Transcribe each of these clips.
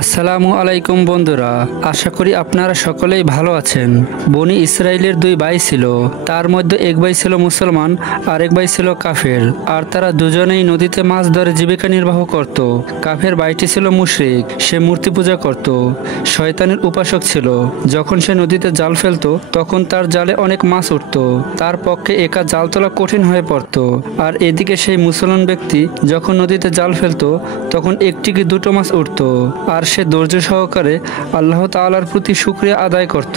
আসসালামু আলাইকুম বন্ধুরা, আশা করি আপনারা সকলেই ভালো আছেন। বনি ইসরায়েলের দুই ভাই ছিল। তার মধ্যে এক ভাই ছিল মুসলমান আর এক ভাই ছিল কাফের। আর তারা দুজনেই নদীতে মাছ ধরে জীবিকা নির্বাহ করত। কাফের ভাইটি ছিল মুশরিক, সে মূর্তি পূজা করত, শয়তানের উপাসক ছিল। যখন সে নদীতে জাল ফেলতো তখন তার জালে অনেক মাছ উঠত। তার পক্ষে একা জাল তোলা কঠিন হয়ে পড়ত। আর এদিকে সেই মুসলমান ব্যক্তি যখন নদীতে জাল ফেলতো তখন একটি কি দুটো মাছ উঠত। আর সে ধৈর্য সহকারে আল্লাহ তাআলার প্রতি শুকরিয়া আদায় করত।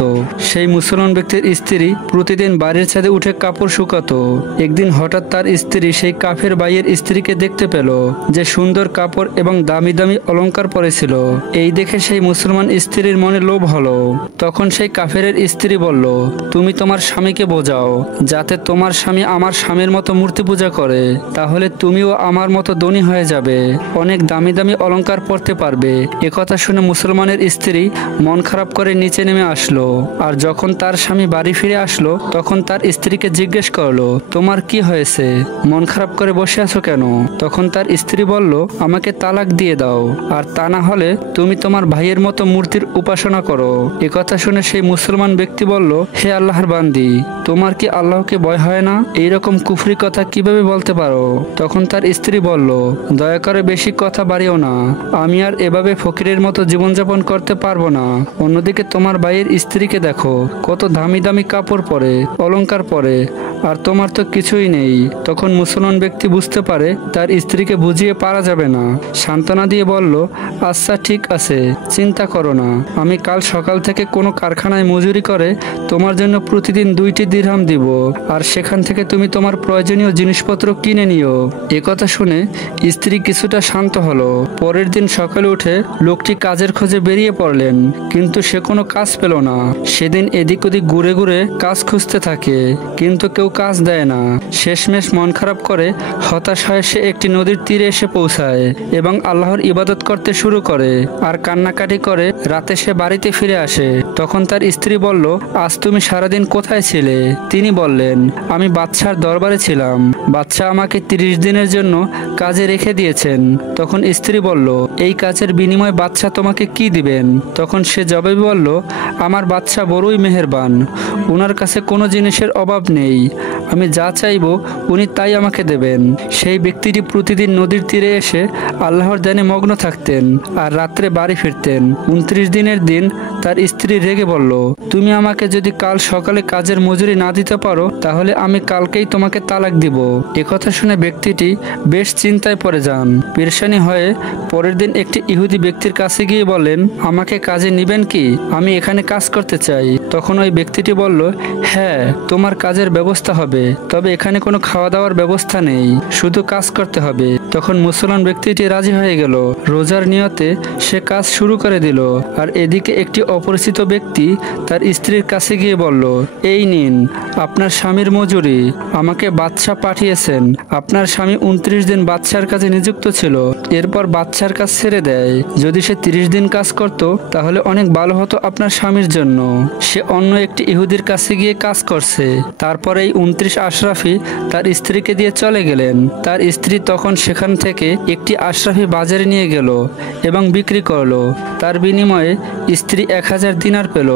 সেই মুসলমান ব্যক্তির স্ত্রী প্রতিদিন বাড়ির ছাদে উঠে কাপড় শুকাতো। একদিন হঠাৎ তার স্ত্রী সেই কাফের ভাইয়ের স্ত্রীকে দেখতে পেল, যে সুন্দর কাপড় এবং দামি দামি অলংকার পরেছিল। এই দেখে সেই মুসলমান স্ত্রীর মনে লোভ হলো। তখন সেই কাফেরের স্ত্রী বলল, তুমি তোমার স্বামীকে বোঝাও যাতে তোমার স্বামী আমার স্বামীর মতো মূর্তি পূজা করে, তাহলে তুমিও আমার মতো ধনী হয়ে যাবে, অনেক দামি দামি অলংকার পরতে পারবে। একথা শুনে মুসলমানের স্ত্রী মন খারাপ করে নিচে নেমে আসলো। আর যখন তার স্বামী বাড়ি ফিরে আসলো তখন তার স্ত্রীকে জিজ্ঞেস করলো, তোমার কি হয়েছে, মন খারাপ করে বসে আছো কেন? তখন তার স্ত্রী বলল, আমাকে তালাক দিয়ে দাও, আর তা না হলে তুমি তোমার ভাইয়ের মতো মূর্তির উপাসনা করো। একথা শুনে সেই মুসলমান ব্যক্তি বলল, হে আল্লাহর বান্দি, তোমার কি আল্লাহকে ভয় হয় না? এইরকম কুফরি কথা কিভাবে বলতে পারো? তখন তার স্ত্রী বলল, দয়া করে বেশি কথা বাড়িও না, আমি আর এভাবে ফকিরের মতো জীবনযাপন করতে পারবো না। অন্যদিকে তোমার ভাইয়ের স্ত্রীকে দেখো, কত দামি দামি কাপড় পরে, অলংকার পরে, আর তোমার তো কিছুই নেই। তখন মুসলমান ব্যক্তি বুঝতে পারে তার স্ত্রীকে বুঝিয়ে পারা যাবে না। সান্ত্বনা দিয়ে বলল, আচ্ছা ঠিক আছে, চিন্তা করো না, আমি কাল সকাল থেকে কোনো কারখানায় মজুরি করে তোমার জন্য প্রতিদিন 2টি দিরহাম দিব, আর সেখান থেকে তুমি তোমার প্রয়োজনীয় জিনিসপত্র কিনে নিও। একথা শুনে স্ত্রী কিছুটা শান্ত হলো। পরের দিন সকালে উঠে লোকটি কাজের খোঁজে বেরিয়ে পড়লেন, কিন্তু সে কোনো কাজ পেল না। সেদিন এদিক ওদিক ঘুরে ঘুরে কাজ খুঁজতে থাকে, কিন্তু কেউ কাজ দেয় না। শেষমেশ মন খারাপ করে হতাশ হয়ে সে একটি নদীর তীরে এসে পৌঁছায় এবং আল্লাহর ইবাদত করতে শুরু করে। আর কান্নাকাটি করে রাতে সে বাড়িতে ফিরে আসে। তখন তার স্ত্রী বলল, আজ তুমি সারাদিন কোথায় ছিলে? তিনি বললেন, আমি বাদশার দরবারে ছিলাম, বাদশা আমাকে 30 দিনের জন্য কাজে রেখে দিয়েছেন। তখন স্ত্রী বলল, এই কাজের বিনিময়ে বাদশা তোমাকে কি দিবেন? তখন সে জবাবে বলল, আমার বাদশা বড়ই মেহেরবান, ওনার কাছে কোনো জিনিসের অভাব নেই, আমি যা চাইব উনি তাই আমাকে দেবেন। সেই ব্যক্তিটি প্রতিদিন নদীর তীরে এসে আল্লাহর ধ্যানে মগ্ন থাকতেন আর রাত্রে বাড়ি ফিরতেন। 29 দিনের দিন তার স্ত্রী রেগে বলল, তুমি আমাকে যদি কাল সকালে কাজের মজুরি না দিতে পারো তাহলে আমি কালকেই তোমাকে তালাক দিব। একথা শুনে ব্যক্তিটি বেশ চিন্তায় পড়ে যান। পেরেশানি হয়ে পরের দিন একটি ইহুদি ব্যক্তির কাছে গিয়ে বলেন, আমাকে কাজে নিবেন কি? আমি এখানে কাজ করতে চাই। তখন ওই ব্যক্তিটি বলল, হ্যাঁ, তোমার কাজের ব্যবস্থা হবে, তবে এখানে কোনো খাওয়া দাওয়ার ব্যবস্থা নেই, শুধু কাজ করতে হবে। তখন মুসলমান ব্যক্তিটি রাজি হয়ে গেল। রোজার নিয়তে সে কাজ শুরু করে দিল। আর এদিকে একটি অপরিচিত ব্যক্তি তার স্ত্রীর কাছে গিয়ে বলল, এই নিন আপনার স্বামীর মজুরি, আমাকে বাদশা পাঠিয়েছেন। আপনার স্বামী 29 দিন বাদশার কাজে নিযুক্ত ছিল, এরপর বাদশার কাজ ছেড়ে দেয়। যদি সে 30 দিন কাজ করত তাহলে অনেক ভালো হতো আপনার স্বামীর জন্য। সে অন্য একটি ইহুদির কাছে গিয়ে কাজ করছে। তারপরে এই 29 আশরাফি তার স্ত্রীকে দিয়ে চলে গেলেন। তার স্ত্রী তখন সেখান থেকে একটি আশরাফি বাজারে নিয়ে গেল এবং বিক্রি করলো। তার বিনিময়ে স্ত্রী 1000 দিনার পেল।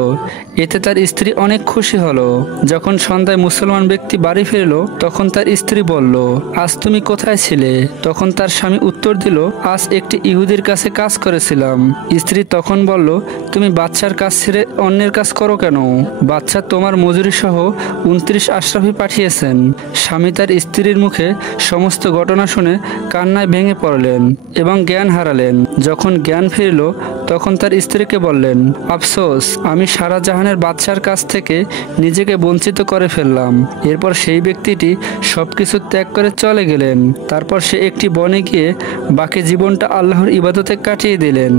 এতে তার স্ত্রী অনেক খুশি হলো। যখন সন্ধ্যায় মুসলমান ব্যক্তি বাড়ি ফিরল তখন তার স্ত্রী বলল, আজ তুমি কোথায় ছিলে? তখন তার স্বামী উত্তর দিল, আজ একটি ইহুদির কাছে কাজ করেছিলাম। স্ত্রী তখন বলল, তুমি বাদশার কাজ ছেড়ে অন্যের কাজ করো কেন? বাদশা তোমার মজুরি সহ 29 আশরাফি পাঠিয়েছেন। স্বামী তার স্ত্রীর মুখে সমস্ত ঘটনা শুনে কান্নায় ভেঙে পড়লেন এবং জ্ঞান হারালেন। যখন জ্ঞান ফিরল তখন তার স্ত্রীকে বললেন, আফসোস, আমি সারা জাহানের বাদশার কাছ থেকে নিজেকে বঞ্চিত করে ফেললাম। এরপর সেই ব্যক্তিটি সবকিছু ত্যাগ করে চলে গেলেন। তারপর সে একটি বনে গিয়ে বাকি জীবনটা আল্লাহর ইবাদতে কাটিয়ে দিলেন।